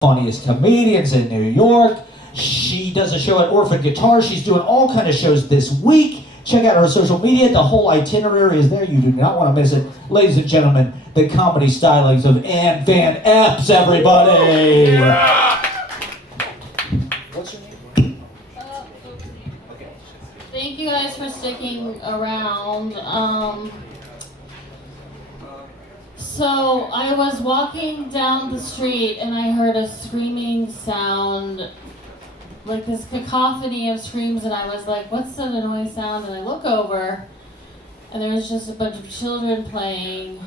funniest comedians in New York. She does a show at Orphan Guitar. She's doing all kind of shows this week. Check out her social media. The whole itinerary is there. You do not want to miss it. Ladies and gentlemen, the comedy stylings of Ann Van Epps, everybody. What's your name? Thank you guys for sticking around. So I was walking down the street and I heard a screaming sound, like this cacophony of screams, and I was like, what's that annoying sound? And I look over and there was just a bunch of children playing.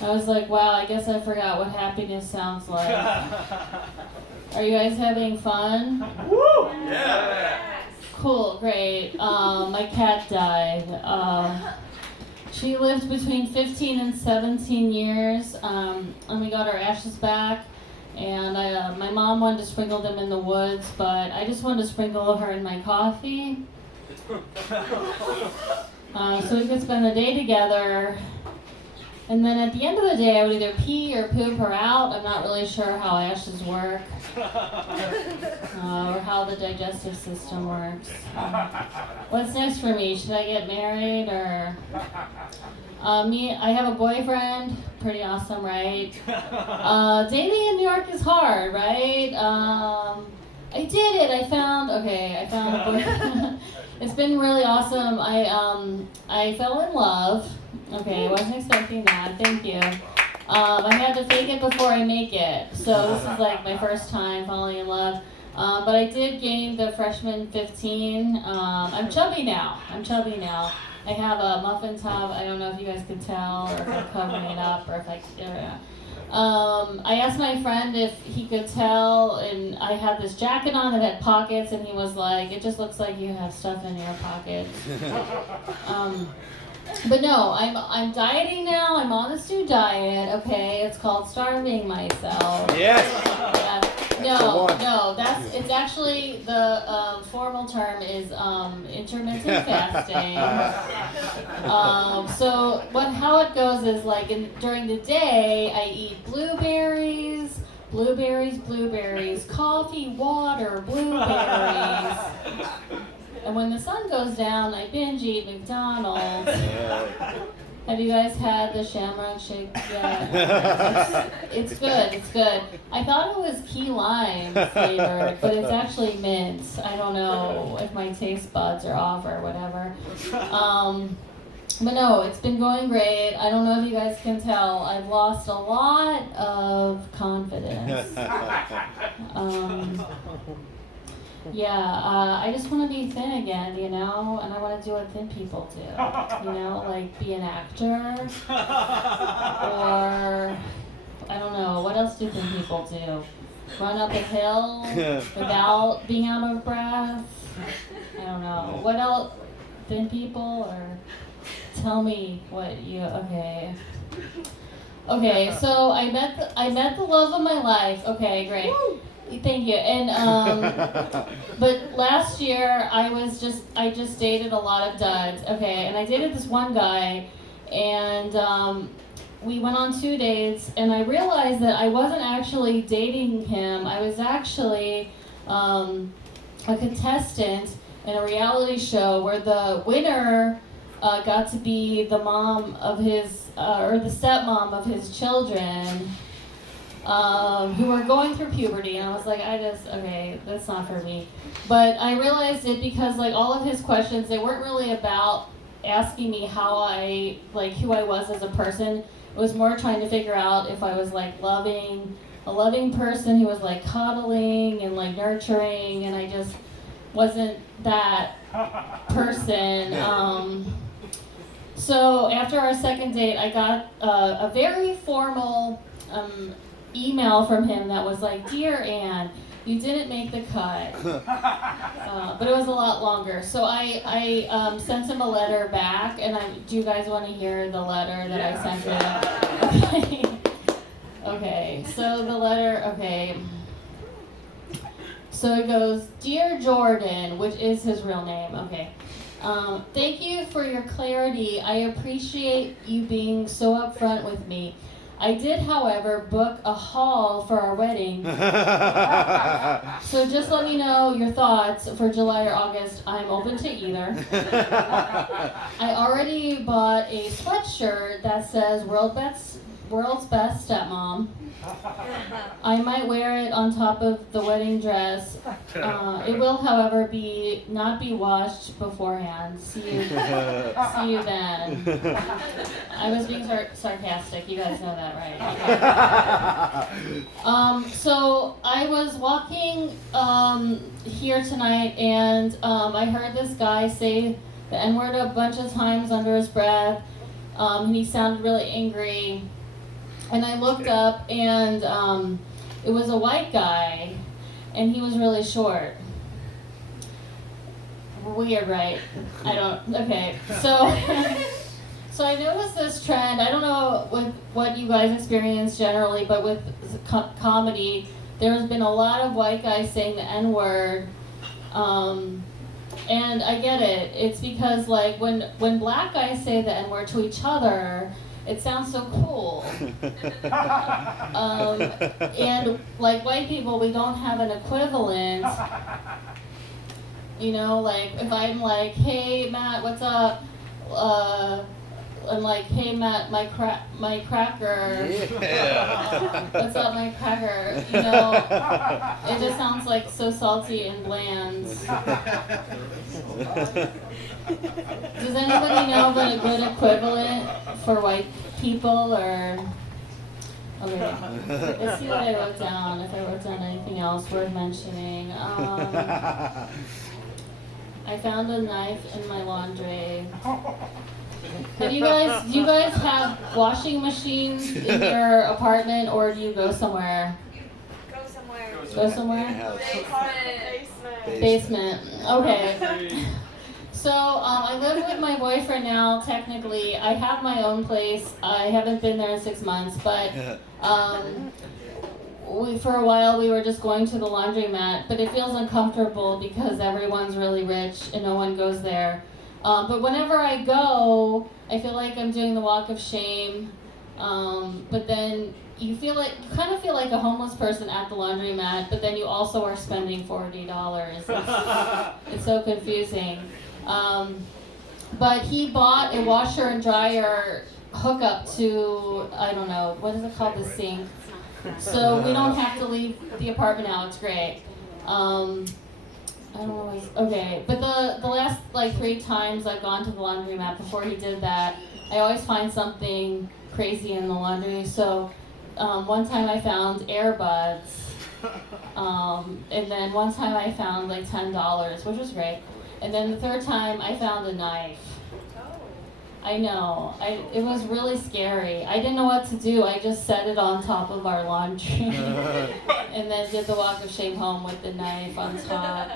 I was like, wow, I guess I forgot what happiness sounds like. Are you guys having fun? Woo! Yeah! Cool, great. My cat died. She lived between 15 and 17 years, and we got her ashes back, and my mom wanted to sprinkle them in the woods, but I just wanted to sprinkle her in my coffee. So we could spend the day together, and then at the end of the day, I would either pee or poop her out. I'm not really sure how ashes work, or how the digestive system works. What's next for me? Should I get married, or... I have a boyfriend. Pretty awesome, right? Dating in New York is hard, right? I did it. I found a boyfriend. It's been really awesome. I fell in love. Okay, I wasn't expecting that. Thank you. I had to fake it before I make it. So this is like my first time falling in love. But I did gain the freshman 15. I'm chubby now. I have a muffin top. I don't know if you guys could tell, or if I'm covering it up, or if I asked my friend if he could tell, and I had this jacket on that had pockets, and he was like, it just looks like you have stuff in your pockets. But no, I'm dieting now. I'm on this new diet. Okay, it's called starving myself. Yes. Yeah. No. It's actually the formal term is intermittent fasting. So how it goes is like during the day I eat blueberries, coffee, water, blueberries. And when the sun goes down, I binge eat McDonald's. Have you guys had the Shamrock Shake yet? It's good. I thought it was key lime flavored, but it's actually mint. I don't know if my taste buds are off or whatever. But no, it's been going great. I don't know if you guys can tell. I've lost a lot of confidence. I just want to be thin again, and I want to do what thin people do, like be an actor, or, I don't know, what else do thin people do? Run up a hill without being out of breath? I don't know. What else, thin people, or tell me what you, okay. Okay, so I met the love of my life. Okay, great. Thank you. And but last year I just dated a lot of duds. Okay, and I dated this one guy, and we went on 2 dates, and I realized that I wasn't actually dating him. I was actually a contestant in a reality show where the winner got to be the mom of his or the stepmom of his children. Who were going through puberty, and I was like, okay, that's not for me. But I realized it because like all of his questions, they weren't really about asking me who I was as a person. It was more trying to figure out if I was like a loving person who was like cuddling and like nurturing, and I just wasn't that person. So after our second date, I got a very formal email from him that was like, "Dear Ann, you didn't make the cut," but it was a lot longer. So I sent him a letter back, and do you guys want to hear the letter that I sent him? Okay. So the letter. Okay. So it goes, "Dear Jordan," which is his real name. Okay. Thank you for your clarity. I appreciate you being so upfront with me. I did, however, book a hall for our wedding. So just let me know your thoughts for July or August. I'm open to either. I already bought a sweatshirt that says World's Best Stepmom. I might wear it on top of the wedding dress. It will, however, not be washed beforehand. See you then. I was being sarcastic. You guys know that, right? So I was walking here tonight, and I heard this guy say the N-word a bunch of times under his breath, and he sounded really angry. And I looked up, and it was a white guy, and he was really short. Weird, right? Okay. So, so I noticed this trend. I don't know with what you guys experience generally, but with comedy, there's been a lot of white guys saying the N-word. And I get it. It's because, like, when black guys say the N-word to each other, it sounds so cool. And like white people, we don't have an equivalent. You know, like if I'm like, hey Matt, what's up? I'm like, hey Matt, my cracker. Yeah. What's up, my cracker? You know, it just sounds like so salty and bland. Does anybody know of a good equivalent for white people, or? Okay, let's see what I wrote down, if I wrote down anything else worth mentioning. I found a knife in my laundry. Do you guys have washing machines in your apartment, or do you go somewhere? Go somewhere? In-house. Basement. Okay. So I live with my boyfriend now. Technically, I have my own place. I haven't been there in 6 months, but for a while we were just going to the laundromat. But it feels uncomfortable because everyone's really rich and no one goes there. But whenever I go, I feel like I'm doing the walk of shame. But then you kind of feel like a homeless person at the laundromat, but then you also are spending $40. It's so confusing. But he bought a washer and dryer hookup to, I don't know, what is it called, the sink. So we don't have to leave the apartment now. It's great. I don't know. Okay, but the last like 3 times I've gone to the laundromat before he did that, I always find something crazy in the laundry. So one time I found earbuds, and then one time I found like $10, which was great. And then the 3rd time I found a knife. I know. It was really scary. I didn't know what to do. I just set it on top of our laundry and then did the walk of shame home with the knife on top.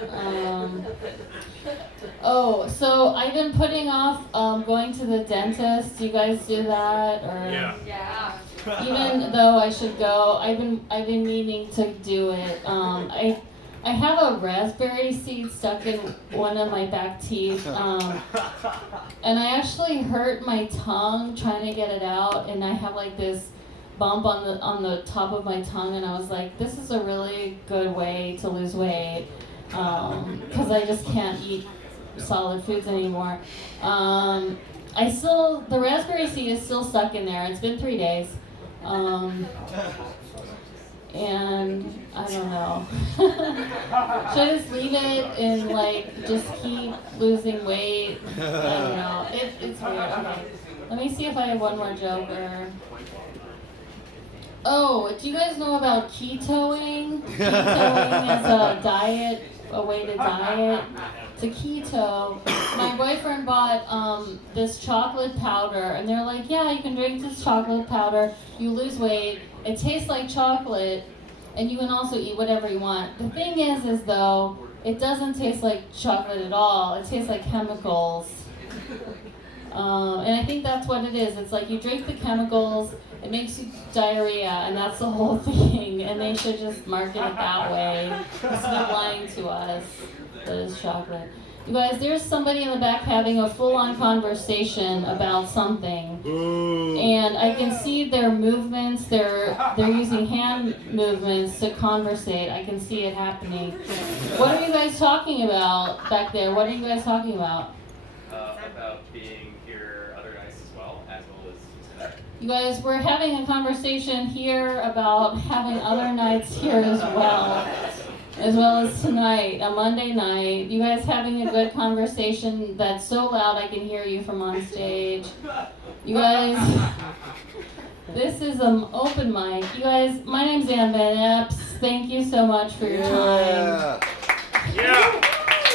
So I've been putting off going to the dentist. Do you guys do that? Or Yeah. even though I should go, I've been meaning to do it. I have a raspberry seed stuck in one of my back teeth, and I actually hurt my tongue trying to get it out, and I have like this bump on the top of my tongue, and I was like, this is a really good way to lose weight, because I just can't eat solid foods anymore. The raspberry seed is still stuck in there. It's been 3 days. And I don't know. Should I just leave it and like just keep losing weight? I don't know. It's weird. Okay. Let me see if I have one more joke Oh, do you guys know about ketoing? Ketoing is a way to diet. To keto. My boyfriend bought this chocolate powder, and they're like, yeah, you can drink this chocolate powder, you lose weight, it tastes like chocolate, and you can also eat whatever you want. The thing is though, it doesn't taste like chocolate at all. It tastes like chemicals. And I think that's what it is. It's like you drink the chemicals, it makes you diarrhea, and that's the whole thing. And they should just market it that way instead of lying to us that it's chocolate. You guys, there's somebody in the back having a full-on conversation about something. And I can see their movements, they're using hand movements to conversate. I can see it happening. What are you guys talking about back there? What are you guys talking about? About being here other nights as well as tonight. You guys, we're having a conversation here about having other nights here as well as tonight, a Monday night. You guys having a good conversation that's so loud I can hear you from on stage. You guys, this is an open mic. You guys, my name's Ann Van Epps. Thank you so much for your time. Yeah.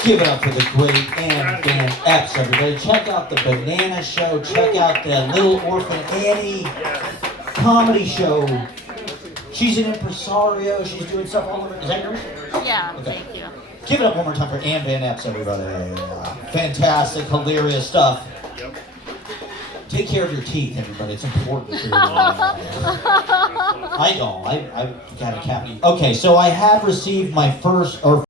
Give it up for the great Ann Van Epps, everybody. Check out the Banana Show. Check out the Little Orphan Annie comedy show. She's an impresario. She's doing stuff all over. Is that yours? Yeah, Okay. thank you. Give it up one more time for Ann Van Epps, everybody. Fantastic, hilarious stuff. Take care of your teeth, everybody. It's important for your I don't. I've got a cavity. Okay, so I have received my first, or